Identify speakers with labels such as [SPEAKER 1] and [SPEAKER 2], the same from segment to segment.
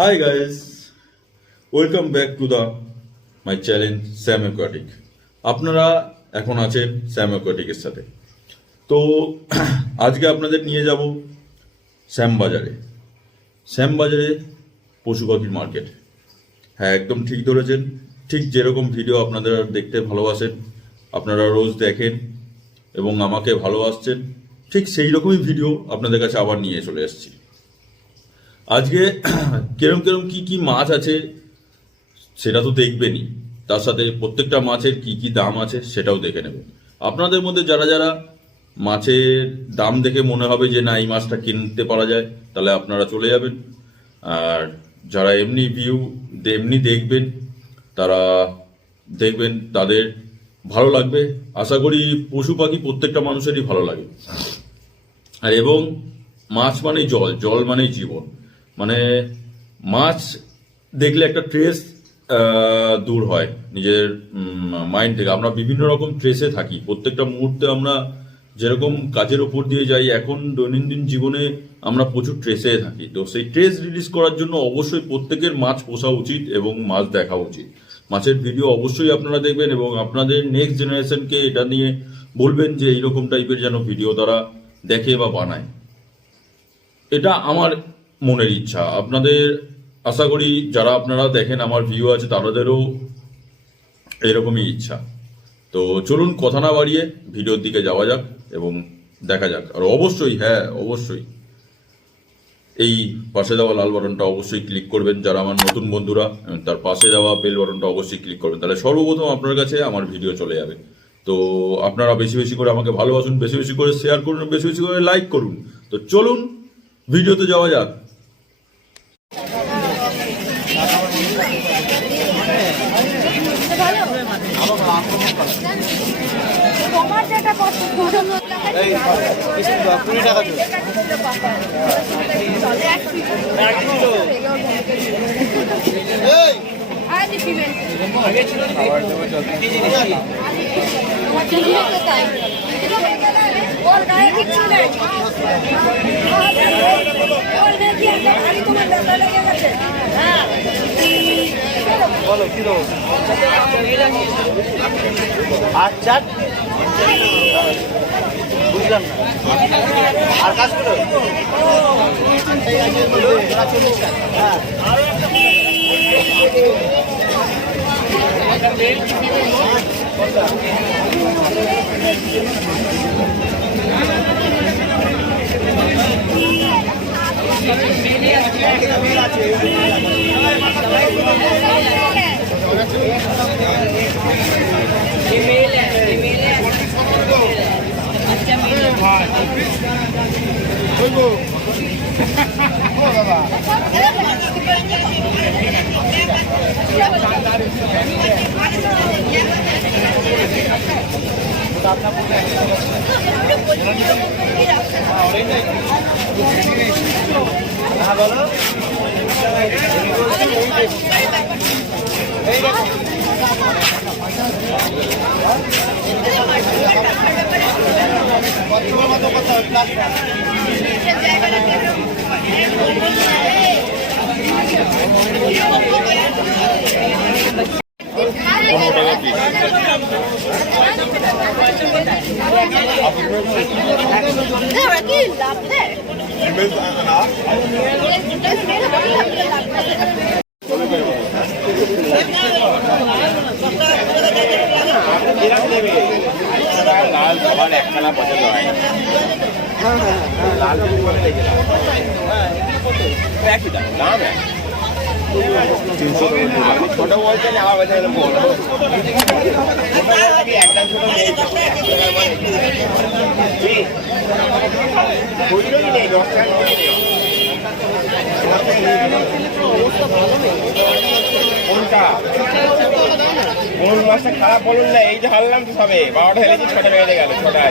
[SPEAKER 1] Hi guys, welcome back to the my challenge Sam Aquatic. আপনারা এখন আছেন Sam অ্যাকোয়াটিকের সাথে। তো আজকে আপনাদের নিয়ে যাব শ্যাম বাজারে শ্যাম বাজারে পশু পাখির মার্কেট হ্যাঁ একদম ঠিক ধরেছেন। ঠিক যেরকম ভিডিও আপনারা দেখতে ভালোবাসেন আপনারা রোজ দেখেন এবং আমাকে ভালোবাসছেন ঠিক সেই রকমই ভিডিও আপনাদের কাছে আবার নিয়ে চলে এসেছি। আজকে কেরম কেরম কি কি মাছ আছে সেটা তো দেখবেনই। তার সাথে প্রত্যেকটা মাছের কি কি দাম আছে সেটাও দেখে নেবেন। আপনাদের মধ্যে যারা যারা মাছের দাম দেখে মনে হবে যে না, এই মাছটা কিনতে পারা যায়, তাহলে আপনারা চলে যাবেন। আর যারা এমনি ভিউ এমনি দেখবেন, তারা দেখবেন তাদের ভালো লাগবে। আশা করি পশু পাখি প্রত্যেকটা মানুষেরই ভালো লাগে। আর এবং মাছ মানেই জল জল মানেই জীবন। মানে মাছ দেখলে একটা ট্রেস দূর হয় নিজের মাইন্ড থেকে। আমরা বিভিন্ন রকম ট্রেসে থাকি। প্রত্যেকটা মুহূর্তে আমরা যেরকম কাজের ওপর দিয়ে যাই, এখন দৈনন্দিন জীবনে আমরা প্রচুর ট্রেসে থাকি। তো সেই ট্রেস রিলিজ করার জন্য অবশ্যই প্রত্যেকের মাছ পোষা উচিত এবং মাছ দেখা উচিত। মাছের ভিডিও অবশ্যই আপনারা দেখবেন এবং আপনাদের নেক্সট জেনারেশনকে এটা নিয়ে বলবেন যে, এইরকম টাইপের যেন ভিডিও তারা দেখে বা বানায়। এটা আমার মনের ইচ্ছা। আপনাদের আশা করি যারা আপনারা দেখেন আমার ভিউ আছে, তাদেরও এরকমই ইচ্ছা। তো চলুন কথা না বাড়িয়ে ভিডিওর দিকে যাওয়া যাক এবং দেখা যাক। আর অবশ্যই হ্যাঁ অবশ্যই। এই পাশে দেওয়া লাল বাটনটা অবশ্যই ক্লিক করবেন, যারা আমার নতুন বন্ধুরা তার পাশে দেওয়া বেল বাটনটা অবশ্যই ক্লিক করবেন। তাহলে সর্বপ্রথম আপনার কাছে আমার ভিডিও চলে যাবে। তো আপনারা বেশি বেশি করে আমাকে ভালোবাসুন, বেশি বেশি করে শেয়ার করুন, বেশি বেশি করে লাইক করুন। তো চলুন, ভিডিওতে যাওয়া যাক
[SPEAKER 2] তোমার যেটা পছন্দ
[SPEAKER 3] এই কুড়ি টাকা দিও এই
[SPEAKER 2] আজ দিবেন তোমার জন্য তো তাই ওর গায়ে কিচ্ছু নেই ওর দেখি একটা ভারী তোমার ব্যথা লেগে গেছে হ্যাঁ
[SPEAKER 3] বলো কি দেবো? আট চার বুঝলাম আর কাজ করো। হ্যাঁ হ্যাঁ বলো এই দেখো কত কত কত প্লাস্টার
[SPEAKER 2] ওরা an দেয়
[SPEAKER 3] লাল সবার একখানা পছন্দ হয়। লাল যদি বলে দেখে একই দাম দাম এক কোনটা কোন খারাপ বলুন না এই যে হারলাম তো সবে বারোটা হেলেছি ছটা বেজে গেল ছটা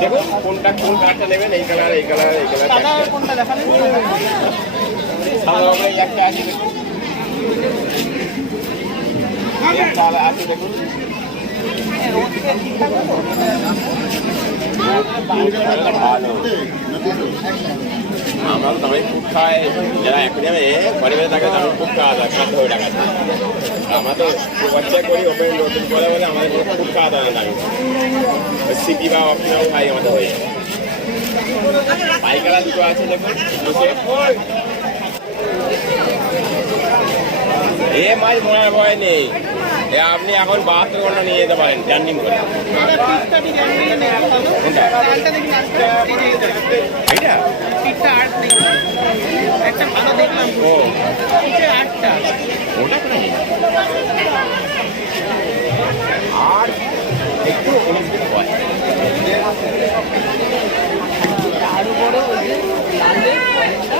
[SPEAKER 3] দেখুন কোনটা কোন কাঠটা নেবেন এই কালার এই কালার এই কালার কোনটা দেখালেন আমরা তো দামি খুব খাই যারা অ্যাকুরিয়ামে ঘরে বেড়ে থাকে দামি খুব খাওয়া দাওয়া খাদ্য হয়ে টাকা তো বাচ্চা করি ওপেন নতুন বলে বলে আমাদের খুব খাওয়া দাওয়া দামি সিটি বা অফিসারও খাই আমাদের হয়ে পাইকারা দুটো আছে দেখুন এ মাছ মরার ভয় নেই। আপনি এখন বাহাত্তর ঘণ্টা নিয়ে যেতে পারেন জার্নিং করে কোনটা? এইটা
[SPEAKER 4] একটা ভালো দেখলাম
[SPEAKER 3] ও
[SPEAKER 4] নিচে আটটা
[SPEAKER 3] ওটা কোথায়? আর একটু অনুভূত হয়
[SPEAKER 4] আরও বড় ওই যে লালের অনেকটা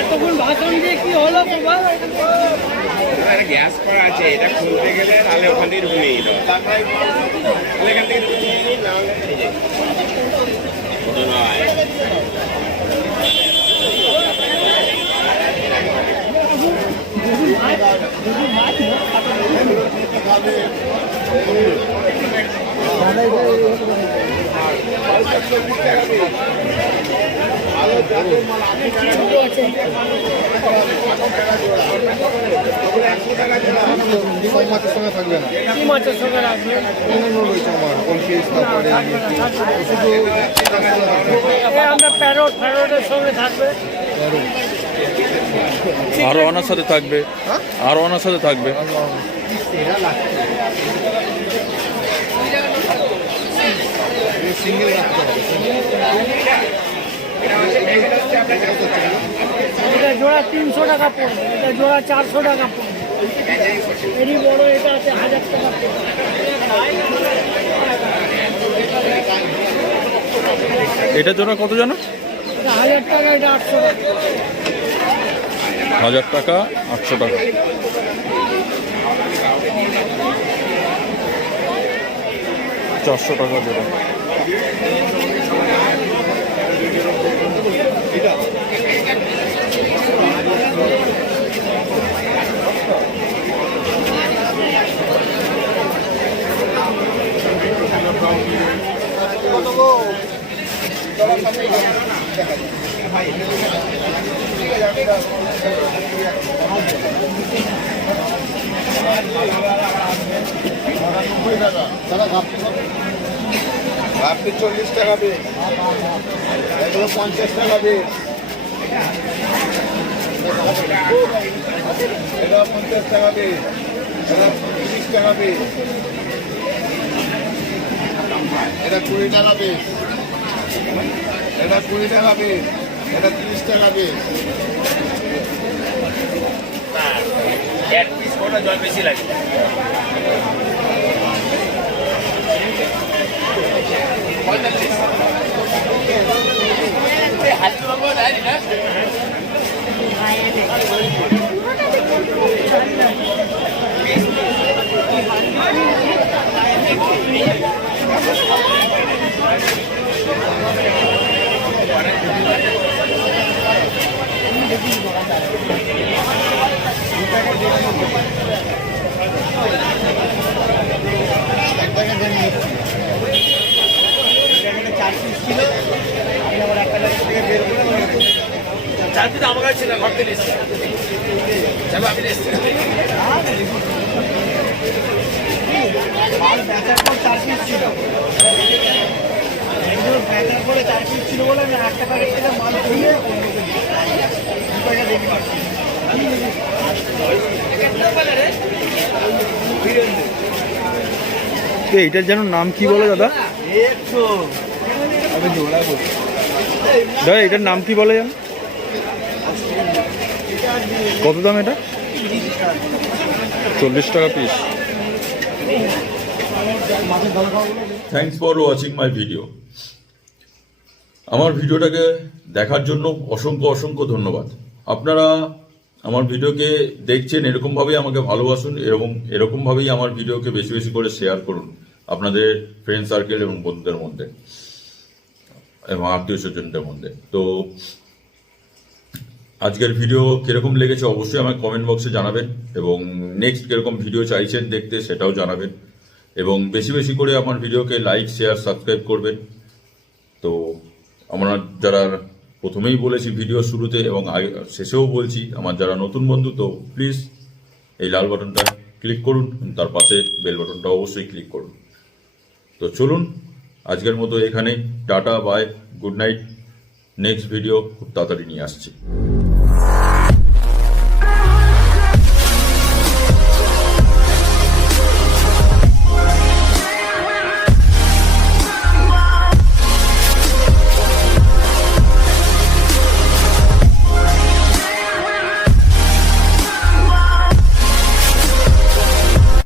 [SPEAKER 4] এতক্ষণ ভাষণ দিয়ে কি হলো প্রভা
[SPEAKER 3] একটা গ্যাস করা আছে এটা খুলতে গেলে তাহলে ওখান থেকে নিয়ে যেতে হবে। তাহলে এখান থেকে ঢুকে নিয়ে নিই, না হলে এই যে। ওটা নয়।
[SPEAKER 5] সব মাছের সঙ্গে থাকবে না।
[SPEAKER 4] কি মাছের সঙ্গে রাখবে
[SPEAKER 5] অন্যান্য রয়েছে আমার কলকেস তারপরে শুধু
[SPEAKER 4] আমরা প্যারোট ফ্যারোটের সঙ্গে থাকবে।
[SPEAKER 6] আরও ওনার সাথে থাকবে। আরও ওনার সাথে থাকবে।
[SPEAKER 5] সিঙ্গেল রাখতে হবে
[SPEAKER 4] এটা জোড়া তিনশো টাকা পড়বে এটা জোড়া চারশো টাকা পড়বে। এরই বড় এটা আছে হাজার টাকা পড়বে
[SPEAKER 6] এটা জোড়া কত জানো?
[SPEAKER 4] হাজার টাকা এটা আটশো টাকা।
[SPEAKER 6] হাজার টাকা আটশো টাকা। চারশো টাকা জোড়া
[SPEAKER 5] আপনি চল্লিশ টাকা দিন এগুলো পঞ্চাশ টাকা দিন এটা পঞ্চাশ টাকা দিন এটা টাকা দিন এটা কুড়ি টাকা দিন এটা কুড়ি টাকা দিন এটা তিরিশ টাকা দিন
[SPEAKER 3] এক পিস কটা জল বেশি লাগে।
[SPEAKER 4] আর বেচার পর চার পিস ছিল। এগুলো পরে চার পিস ছিল বলে আমি একটা প্যাকেট থেকে মাল ধুয়ে অন্যকে দিই দু টাকা দেখি পাচ্ছি।
[SPEAKER 6] এইটার যেন নাম কি বলে দাদা? দাদা এটার নাম কি বলে যেন? কত দাম এটা? চল্লিশ টাকা piece
[SPEAKER 1] thanks for watching my video আমার ভিডিওটাকে দেখার জন্য অসংখ্য অসংখ্য ধন্যবাদ। আপনারা আমার ভিডিওকে দেখছেন, এরকমভাবেই আমাকে ভালোবাসুন, এরকম, এরকমভাবেই আমার ভিডিওকে বেশি বেশি করে শেয়ার করুন আপনাদের ফ্রেন্ড সার্কেল এবং বন্ধুদের মধ্যে এবং আত্মীয় স্বজনদের মধ্যে। তো আজকের ভিডিও কীরকম লেগেছে অবশ্যই আমাকে কমেন্ট বক্সে জানাবেন এবং নেক্সট কীরকম ভিডিও চাইছেন দেখতে সেটাও জানাবেন এবং বেশি বেশি করে আমার ভিডিওকে লাইক শেয়ার সাবস্ক্রাইব করবেন। তো আমরা যারা প্রথমেই বলেছি ভিডিও শুরুতে এবং শেষেও বলছি, আমার যারা নতুন বন্ধু, তো প্লিজ এই লাল বাটনটা ক্লিক করুন তার পাশে বেল বাটনটা অবশ্যই ক্লিক করুন। তো চলুন, আজকের মতো এখানে tata bye good night next video খুব তাড়াতাড়ি নিয়ে আসছি।